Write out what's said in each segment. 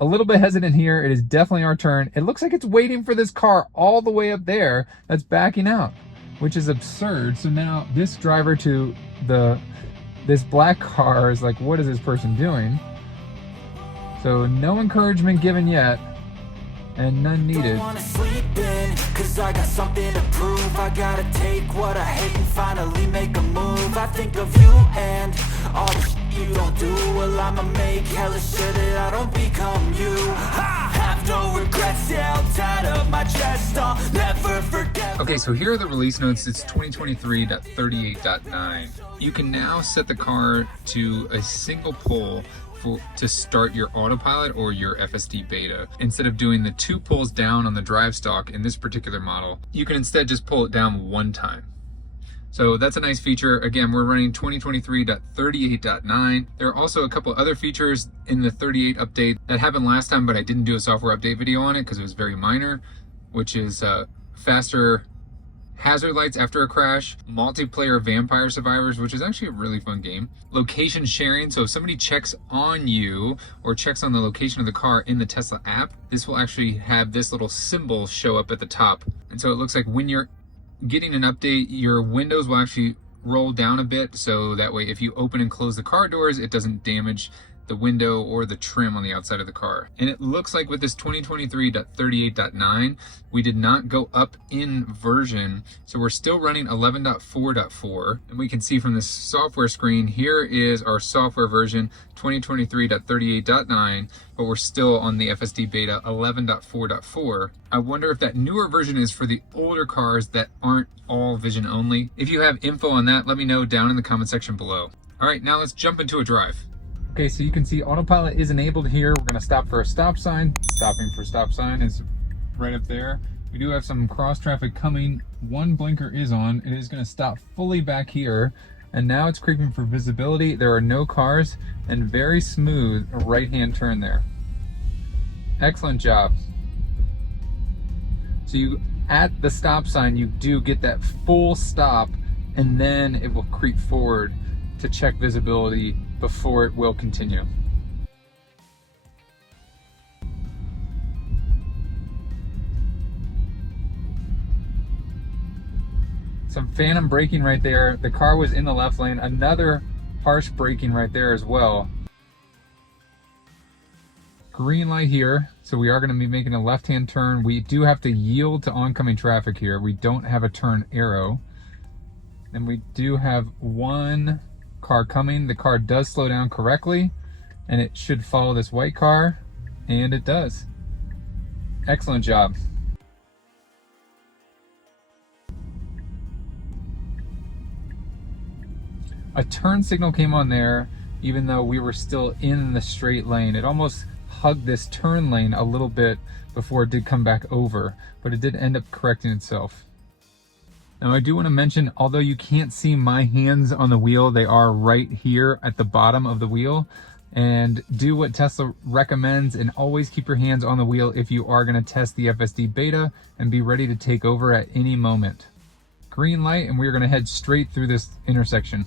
a little bit hesitant here. It is definitely our turn. It looks like it's waiting for this car all the way up there that's backing out, which is absurd. So now this driver to this black car is like, what is this person doing? So no encouragement given yet, and none needed. Don't wanna sleep in, 'cause I got something to prove. I gotta take what I hate and finally make a move. I think of you and all the shit you don't do. Well, I'ma make hella sure that I don't become you. I have no regrets, yeah, I'll tie up my chest. I'll never forget. Okay, so here are the release notes. It's 2023.38.9. You can now set the car to a single pull to start your Autopilot or your FSD Beta. Instead of doing the 2 pulls down on the drive stalk in this particular model, you can instead just pull it down 1 time. So that's a nice feature. Again, we're running 2023.38.9. There are also a couple other features in the 38 update that happened last time, but I didn't do a software update video on it because it was very minor, which is faster hazard lights after a crash, multiplayer vampire survivors, which is actually a really fun game, location sharing. So if somebody checks on you or checks on the location of the car in the Tesla app, this will actually have this little symbol show up at the top. And so it looks like when you're getting an update, your windows will actually roll down a bit, so that way if you open and close the car doors, it doesn't damage the window or the trim on the outside of the car. And it looks like with this 2023.38.9, we did not go up in version. So we're still running 11.4.4. And we can see from this software screen, here is our software version 2023.38.9, but we're still on the FSD Beta 11.4.4. I wonder if that newer version is for the older cars that aren't all vision only. If you have info on that, let me know down in the comment section below. All right, now let's jump into a drive. Okay, so you can see Autopilot is enabled here. We're gonna stop for a stop sign. Stopping for stop sign is right up there. We do have some cross traffic coming. One blinker is on. It is gonna stop fully back here. And now it's creeping for visibility. There are no cars and very smooth right-hand turn there. Excellent job. So you, at the stop sign, you do get that full stop, and then it will creep forward to check visibility before it will continue. Some phantom braking right there. The car was in the left lane. Another harsh braking right there as well. Green light here, so we are going to be making a left-hand turn. We do have to yield to oncoming traffic here. We don't have a turn arrow. And we do have one car coming. The car does slow down correctly, and it should follow this white car, and it does. Excellent job. A turn signal came on there, even though we were still in the straight lane. It almost hugged this turn lane a little bit before it did come back over, but it did end up correcting itself. Now I do want to mention, although you can't see my hands on the wheel, they are right here at the bottom of the wheel. And do what Tesla recommends and always keep your hands on the wheel if you are going to test the FSD Beta, and be ready to take over at any moment. Green light, and we're going to head straight through this intersection.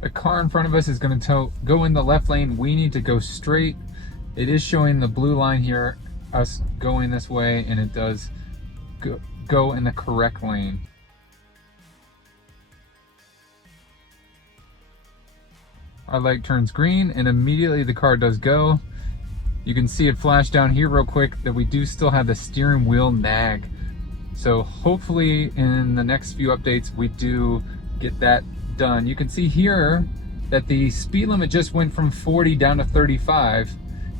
The car in front of us is going to go in the left lane. We need to go straight. It is showing the blue line here, us going this way, and it does go in the correct lane. Our light turns green, and immediately the car does go. You can see it flash down here real quick that we do still have the steering wheel nag. So hopefully in the next few updates we do get that done. You can see here that the speed limit just went from 40 down to 35.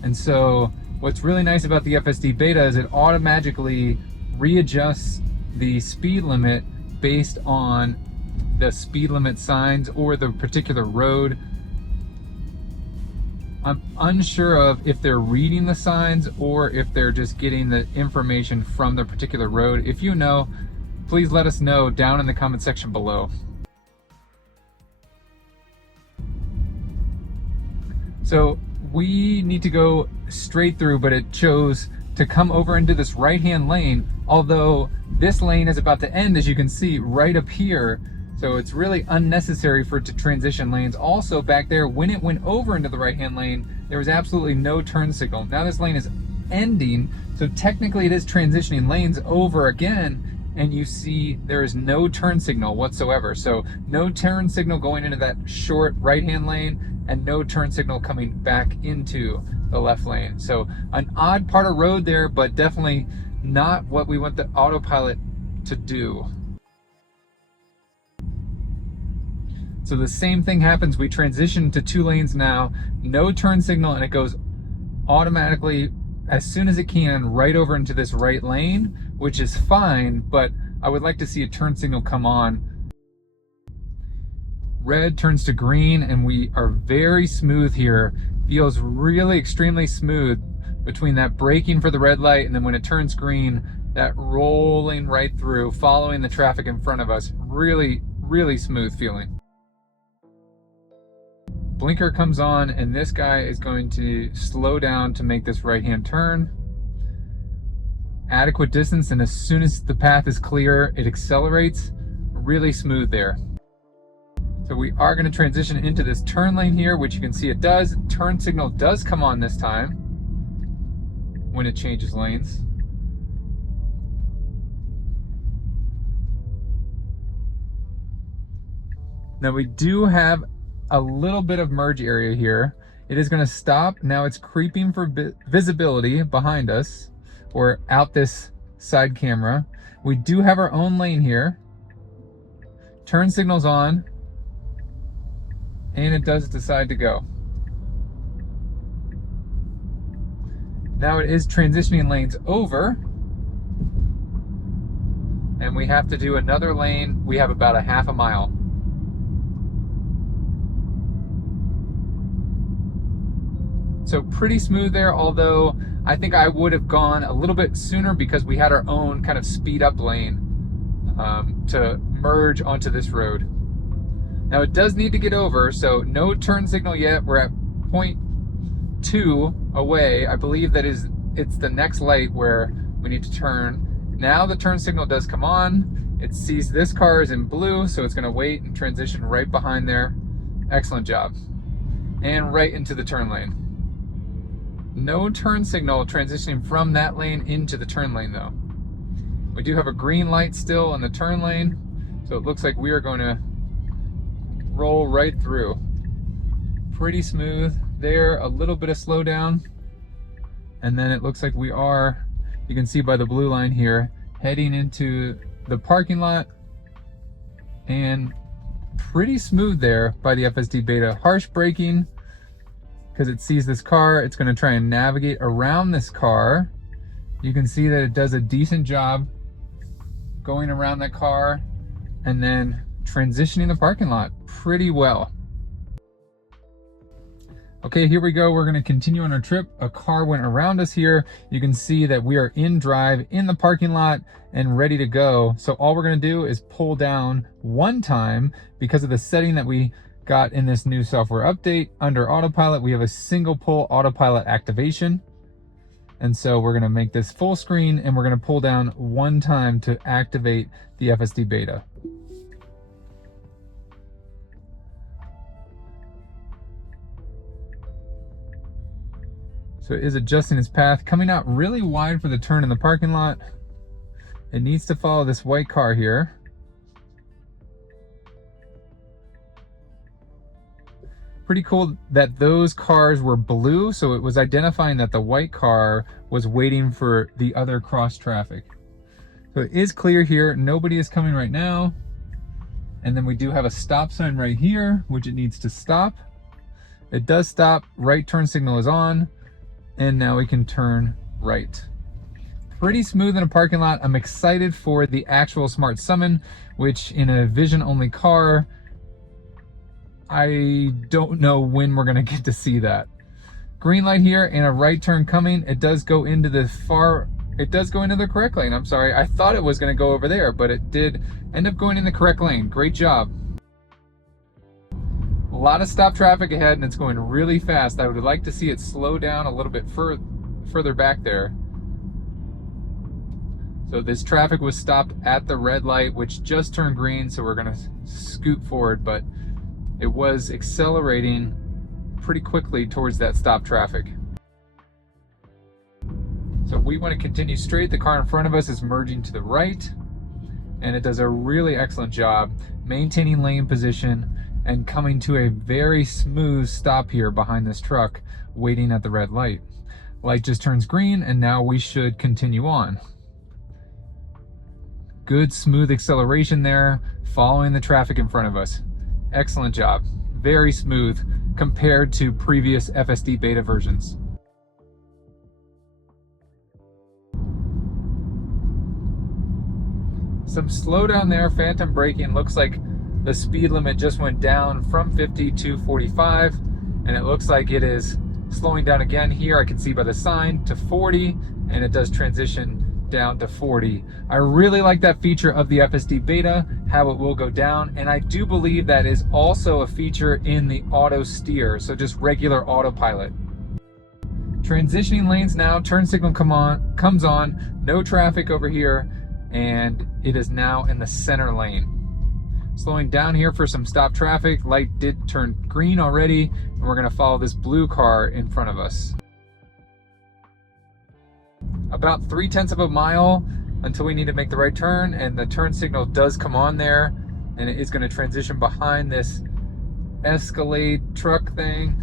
And so what's really nice about the FSD Beta is it automatically readjusts the speed limit based on the speed limit signs or the particular road. I'm unsure of if they're reading the signs or if they're just getting the information from the particular road. If you know, please let us know down in the comment section below. So we need to go straight through, but it chose to come over into this right-hand lane, although this lane is about to end, as you can see, right up here. So it's really unnecessary for it to transition lanes. Also back there, when it went over into the right-hand lane, there was absolutely no turn signal. Now this lane is ending, so technically it is transitioning lanes over again, and you see there is no turn signal whatsoever. So no turn signal going into that short right-hand lane, and no turn signal coming back into the left lane. So an odd part of road there, but definitely not what we want the Autopilot to do. So the same thing happens. We transition to 2 lanes now, no turn signal, and it goes automatically, as soon as it can, right over into this right lane, which is fine, but I would like to see a turn signal come on. Red turns to green, and we are very smooth here. Feels really extremely smooth between that braking for the red light, and then when it turns green, that rolling right through, following the traffic in front of us. Really, really smooth feeling. Blinker comes on, and this guy is going to slow down to make this right-hand turn. Adequate distance, and as soon as the path is clear, it accelerates. Really smooth there. So we are going to transition into this turn lane here, which you can see it does. Turn signal does come on this time when it changes lanes. Now we do have a little bit of merge area here. It is going to stop. Now it's creeping for visibility behind us, or out this side camera. We do have our own lane here. Turn signal's on, and it does decide to go. Now it is transitioning lanes over, and we have to do another lane. We have about a half a mile. So pretty smooth there, although I think I would have gone a little bit sooner because we had our own kind of speed up lane to merge onto this road. Now it does need to get over, so no turn signal yet. We're at 0.2 away. I believe that it's the next light where we need to turn. Now the turn signal does come on. It sees this car is in blue, so it's going to wait and transition right behind there. Excellent job. And right into the turn lane. No turn signal transitioning from that lane into the turn lane though. We do have a green light still in the turn lane, so it looks like we are going to roll right through. Pretty smooth there, a little bit of slowdown, and then it looks like we are, you can see by the blue line here, heading into the parking lot, and pretty smooth there by the FSD Beta. Harsh braking, because it sees this car, it's going to try and navigate around this car. You can see that it does a decent job going around that car and then transitioning the parking lot pretty well. Okay, here we go. We're going to continue on our trip. A car went around us here. You can see that we are in drive in the parking lot and ready to go. So all we're going to do is pull down one time because of the setting that we got in this new software update. Under Autopilot, we have a single pull Autopilot activation. And so we're going to make this full screen, and we're going to pull down one time to activate the FSD Beta. So it is adjusting its path, coming out really wide for the turn in the parking lot. It needs to follow this white car here. Pretty cool that those cars were blue, so it was identifying that the white car was waiting for the other cross traffic. So it is clear here, nobody is coming right now. And then we do have a stop sign right here, which it needs to stop. It does stop, right turn signal is on, and now we can turn right. Pretty smooth in a parking lot. I'm excited for the actual Smart Summon, which in a vision only car, I don't know when we're gonna get to see that. Green light here and a right turn coming. It does go into the correct lane. I'm sorry, I thought it was gonna go over there, but it did end up going in the correct lane. Great job. A lot of stop traffic ahead, and it's going really fast. I would like to see it slow down a little bit further back there. So this traffic was stopped at the red light, which just turned green, so we're gonna scoot forward, but it was accelerating pretty quickly towards that stop traffic. So we want to continue straight. The car in front of us is merging to the right, and it does a really excellent job maintaining lane position and coming to a very smooth stop here behind this truck, waiting at the red light. Light just turns green, and now we should continue on. Good smooth acceleration there, following the traffic in front of us. Excellent job. Very smooth compared to previous FSD Beta versions. Some slowdown there, phantom braking. Looks like the speed limit just went down from 50 to 45, and it looks like it is slowing down again here. I can see by the sign to 40, and it does transition down to 40. I really like that feature of the FSD Beta, how it will go down, and I do believe that is also a feature in the auto steer, so just regular autopilot. Transitioning lanes now, turn signal comes on, no traffic over here, and it is now in the center lane. Slowing down here for some stop traffic. Light did turn green already, and we're gonna follow this blue car in front of us. About 3/10 of a mile until we need to make the right turn, and the turn signal does come on there, and it is gonna transition behind this Escalade truck thing.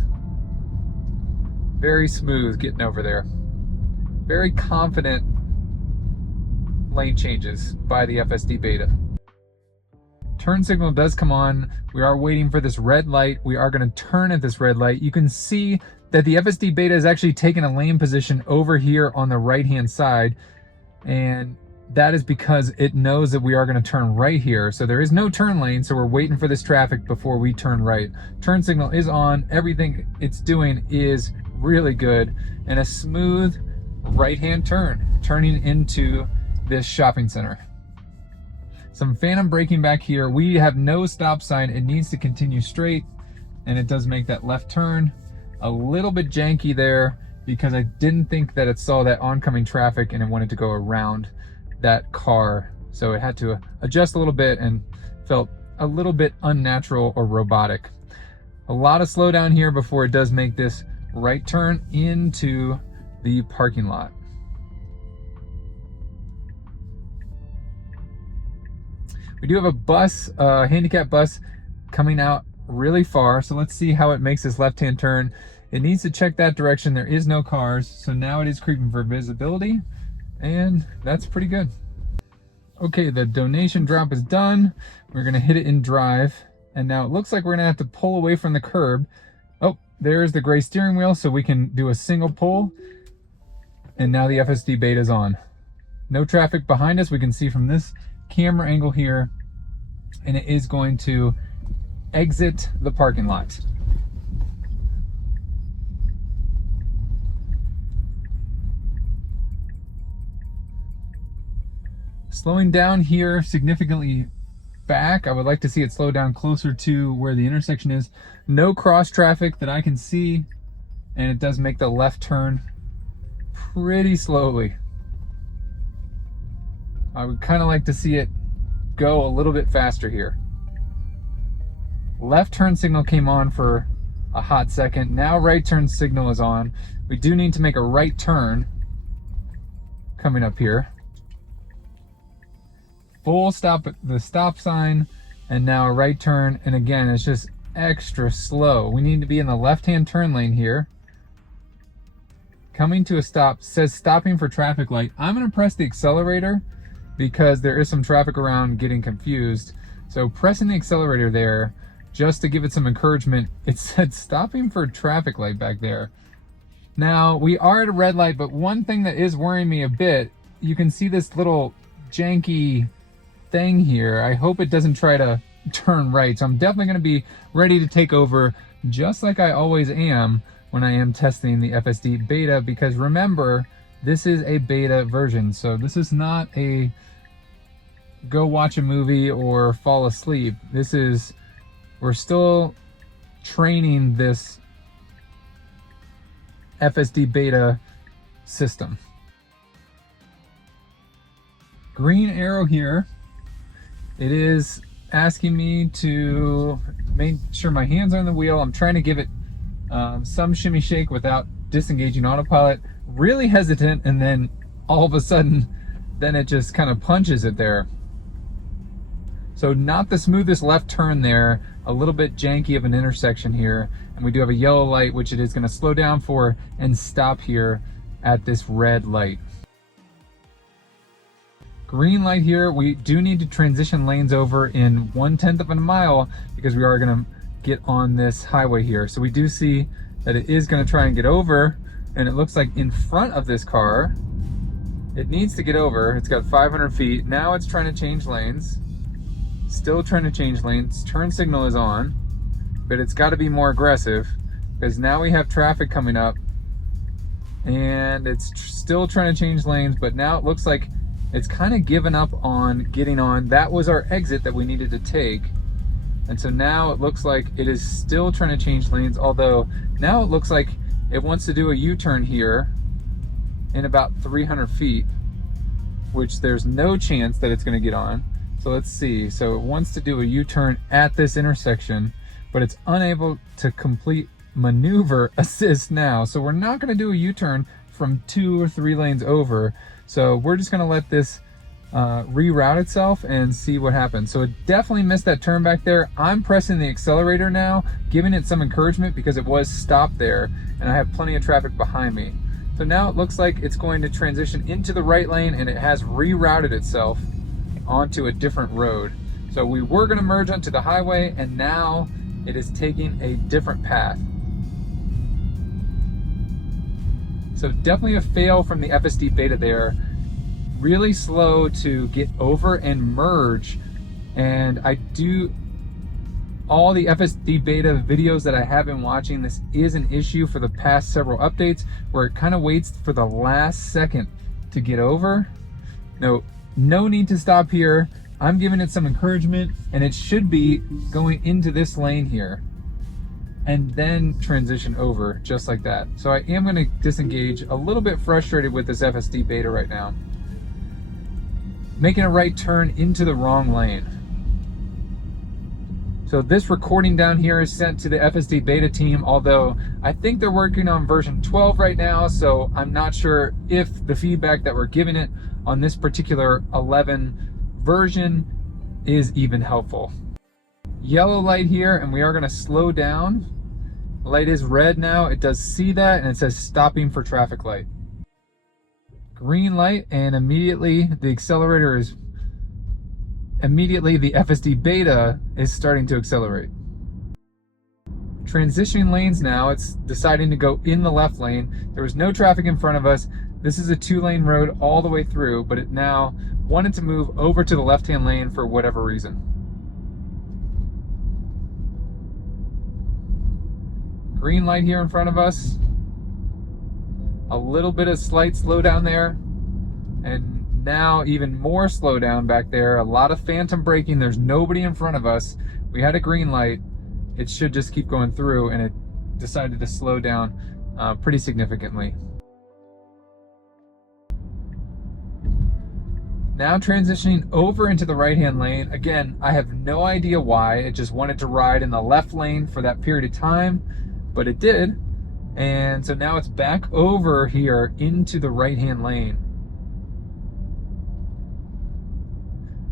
Very smooth getting over there. Very confident lane changes by the FSD Beta. Turn signal does come on. We are waiting for this red light. We are going to turn at this red light. You can see that the FSD Beta is actually taking a lane position over here on the right hand side, and that is because it knows that we are going to turn right here. So there is no turn lane, so we're waiting for this traffic before we turn right. Turn signal is on. Everything it's doing is really good, and a smooth right hand turn turning into this shopping center. Some phantom braking back here. We have no stop sign. It needs to continue straight, and it does make that left turn. A little bit janky there because I didn't think that it saw that oncoming traffic and it wanted to go around that car. So it had to adjust a little bit and felt a little bit unnatural or robotic. A lot of slowdown here before it does make this right turn into the parking lot. We do have a bus, handicap bus coming out really far. So let's see how it makes this left-hand turn. It needs to check that direction. There is no cars. So now it is creeping for visibility, and that's pretty good. Okay, the donation drop is done. We're gonna hit it in drive. And now it looks like we're gonna have to pull away from the curb. Oh, there's the gray steering wheel, so we can do a single pull. And now the FSD Beta is on. No traffic behind us. We can see from this camera angle here, and it is going to exit the parking lot. Slowing down here significantly back. I would like to see it slow down closer to where the intersection is. No cross traffic that I can see, and it does make the left turn pretty slowly. I would kind of like to see it go a little bit faster here. Left turn signal came on for a hot second. Now right turn signal is on. We do need to make a right turn coming up here. Full stop at the stop sign, and now a right turn, and again it's just extra slow. We need to be in the left-hand turn lane here. Coming to a stop, says stopping for traffic light. I'm going to press the accelerator because there is some traffic around getting confused. So pressing the accelerator there, just to give it some encouragement, it said stopping for traffic light back there. Now, we are at a red light, but one thing that is worrying me a bit, you can see this little janky thing here. I hope it doesn't try to turn right. So I'm definitely going to be ready to take over, just like I always am when I am testing the FSD Beta, because remember, this is a beta version. So this is not a go watch a movie or fall asleep. This is, we're still training this FSD Beta system. green arrow here, it is asking me to make sure my hands are on the wheel. I'm trying to give it some shimmy shake without disengaging autopilot. Really hesitant, and then all of a sudden, then it just kind of punches it there. So not the smoothest left turn there, a little bit janky of an intersection here. And we do have a yellow light, which it is going to slow down for and stop here at this red light. Green light here, we do need to transition lanes over in 1/10 of a mile because we are going to get on this highway here. So we do see that it is going to try and get over, and it looks like in front of this car, it needs to get over. It's got 500 feet. Now it's trying to change lanes. Still trying to change lanes. Turn signal is on, but it's got to be more aggressive because now we have traffic coming up, and it's still trying to change lanes, but now it looks like it's kind of given up on getting on. That was our exit that we needed to take. And so now it looks like it is still trying to change lanes, although now it looks like it wants to do a U-turn here in about 300 feet, which there's no chance that it's going to get on. So let's see. So it wants to do a U-turn at this intersection, but it's unable to complete maneuver assist now. So we're not going to do a U-turn from 2 or 3 lanes over. So we're just going to let this reroute itself and see what happens. So it definitely missed that turn back there. I'm pressing the accelerator now, giving it some encouragement because it was stopped there and I have plenty of traffic behind me. So now it looks like it's going to transition into the right lane, and it has rerouted itself onto a different road. So we were going to merge onto the highway, and now it is taking a different path. So definitely a fail from the FSD Beta there. Really slow to get over and merge. And all the FSD Beta videos that I have been watching, this is an issue for the past several updates where it kind of waits for the last second to get over. No need to stop here. I'm giving it some encouragement, and it should be going into this lane here and then transition over just like that. So I am going to disengage. A little bit frustrated with this FSD Beta right now. Making a right turn into the wrong lane. So this recording down here is sent to the FSD Beta team, although I think they're working on version 12 right now, so I'm not sure if the feedback that we're giving it on this particular 11 version is even helpful. Yellow light here, and we are going to slow down. The light is red now. It does see that, and it says stopping for traffic light. Green light, and immediately the FSD Beta is starting to accelerate. Transitioning lanes now, it's deciding to go in the left lane. There was no traffic in front of us. This is a 2-lane road all the way through, but it now wanted to move over to the left-hand lane for whatever reason. Green light here in front of us. A little bit of slight slowdown there. And now even more slowdown back there. A lot of phantom braking. There's nobody in front of us. We had a green light. It should just keep going through, and it decided to slow down pretty significantly. Now transitioning over into the right-hand lane. Again, I have no idea why. It just wanted to ride in the left lane for that period of time, but it did. And so now it's back over here into the right-hand lane,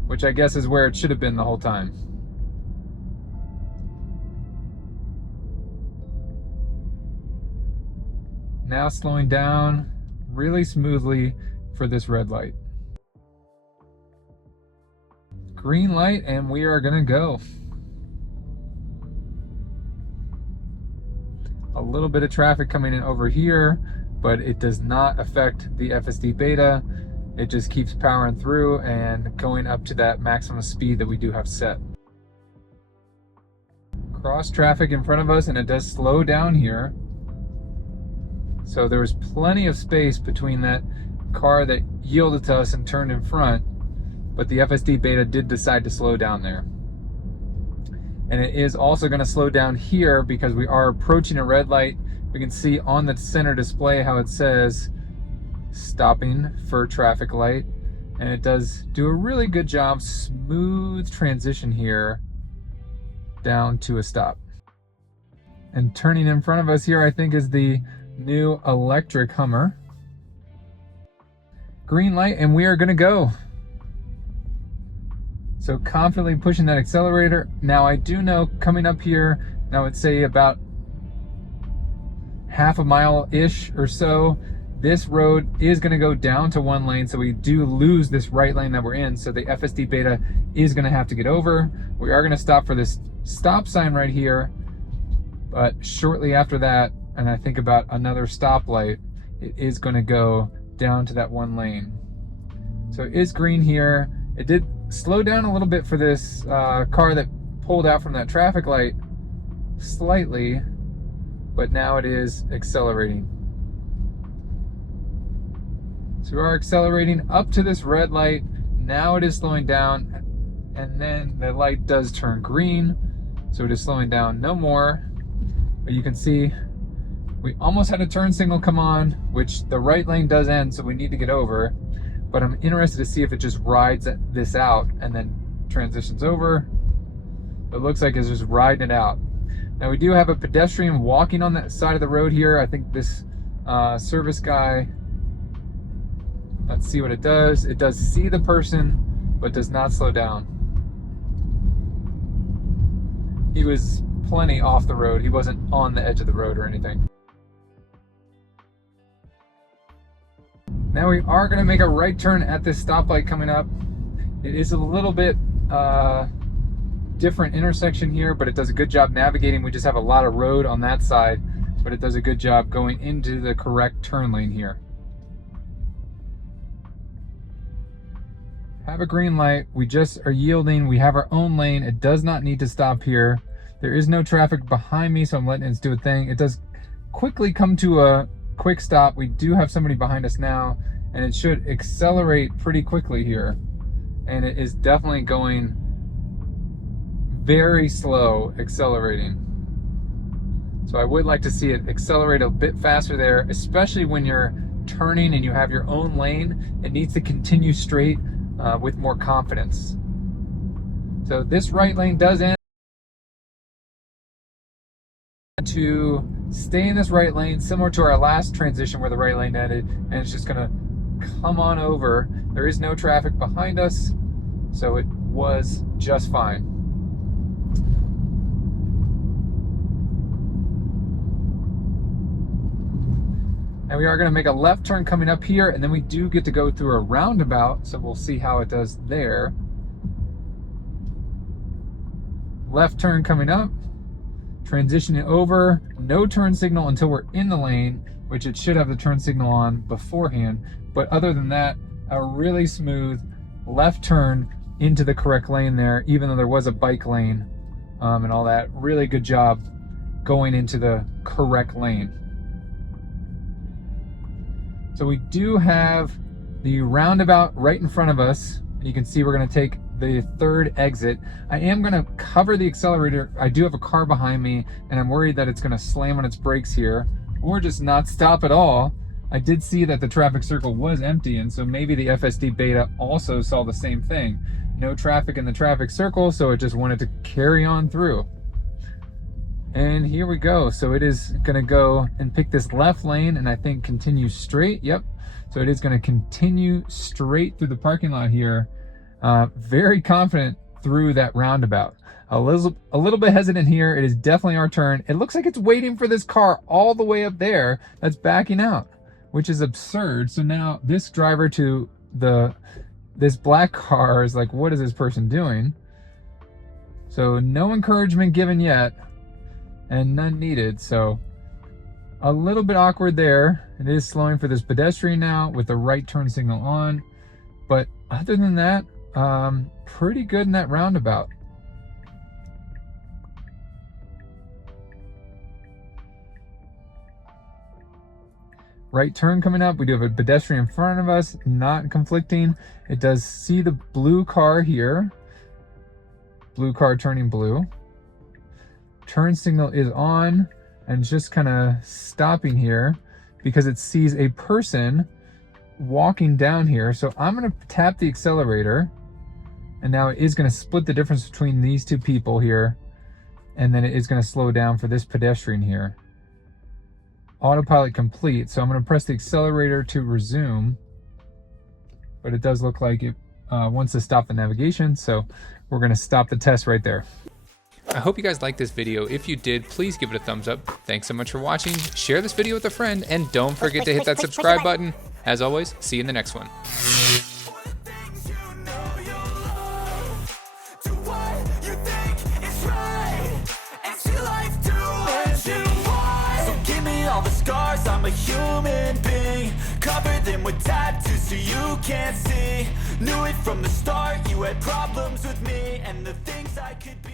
which I guess is where it should have been the whole time. Now slowing down really smoothly for this red light. Green light, and we are gonna go. A little bit of traffic coming in over here, but it does not affect the FSD Beta. It just keeps powering through and going up to that maximum speed that we do have set. Cross traffic in front of us, and it does slow down here. So there was plenty of space between that car that yielded to us and turned in front, but the FSD Beta did decide to slow down there. And it is also going to slow down here because we are approaching a red light. We can see on the center display how it says stopping for traffic light. And it does do a really good job, smooth transition here down to a stop. And turning in front of us here, I think, is the new electric Hummer. Green light, and we are gonna go. So confidently pushing that accelerator. Now I do know coming up here, now it's say about half a mile-ish or so, this road is going to go down to one lane, so we do lose this right lane that we're in, so the FSD Beta is going to have to get over. We are going to stop for this stop sign right here, but shortly after that, and I think about another stoplight, it is going to go down to that one lane. So it is green here. It did slow down a little bit for this car that pulled out from that traffic light slightly, but now it is accelerating. So we are accelerating up to this red light. Now it is slowing down, and then the light does turn green. So it is slowing down no more. But you can see we almost had a turn signal come on, which the right lane does end, so we need to get over. But I'm interested to see if it just rides this out and then transitions over. It looks like it's just riding it out. Now we do have a pedestrian walking on that side of the road here. I think this service guy, let's see what it does. It does see the person, but does not slow down. He was plenty off the road. He wasn't on the edge of the road or anything. Now we are gonna make a right turn at this stoplight coming up. It is a little bit different intersection here, but it does a good job navigating. We just have a lot of road on that side, but it does a good job going into the correct turn lane here. Have a green light. We just are yielding. We have our own lane. It does not need to stop here. There is no traffic behind me, so I'm letting it do a thing. It does quickly come to a quick stop. We do have somebody behind us now, and it should accelerate pretty quickly here. And it is definitely going very slow accelerating. So I would like to see it accelerate a bit faster there, especially when you're turning and you have your own lane. It needs to continue straight with more confidence. So this right lane does end. To stay in this right lane, similar to our last transition where the right lane ended, and it's just gonna come on over. There is no traffic behind us, so it was just fine. And we are going to make a left turn coming up here, and then we do get to go through a roundabout, so we'll see how it does there. Left turn coming up, transitioning over, no turn signal until we're in the lane, which it should have the turn signal on beforehand. But other than that, a really smooth left turn into the correct lane there, even though there was a bike lane and all that. Really good job going into the correct lane. So we do have the roundabout right in front of us. You can see we're going to take the third exit. I am going to cover the accelerator. I do have a car behind me, and I'm worried that it's going to slam on its brakes here or just not stop at all. I did see that the traffic circle was empty, and so maybe the FSD Beta also saw the same thing. No traffic in the traffic circle, so it just wanted to carry on through. And here we go. So it is gonna go and pick this left lane and I think continue straight. Yep. So it is gonna continue straight through the parking lot here. Very confident through that roundabout. A little bit hesitant here. It is definitely our turn. It looks like it's waiting for this car all the way up there that's backing out, which is absurd. So now this driver to this black car is like, what is this person doing? So no encouragement given yet, and none needed. So a little bit awkward there. It is slowing for this pedestrian now with the right turn signal on, but other than that, pretty good in that roundabout. Right turn coming up. We do have a pedestrian in front of us, not conflicting. It does see the blue car here. Blue car turning blue. Turn signal is on, and it's just kind of stopping here because it sees a person walking down here. So I'm going to tap the accelerator, and now it is going to split the difference between these two people here, and then it is going to slow down for this pedestrian here. Autopilot complete. So I'm going to press the accelerator to resume, but it does look like it wants to stop the navigation, so we're going to stop the test right there. I hope you guys liked this video. If you did, please give it a thumbs up. Thanks so much for watching. Share this video with a friend, and don't forget to hit that subscribe button. As always, see you in the next one. All the scars, I'm a human being. Cover them with tattoos so you can't see. Knew it from the start, you had problems with me and the things I could be.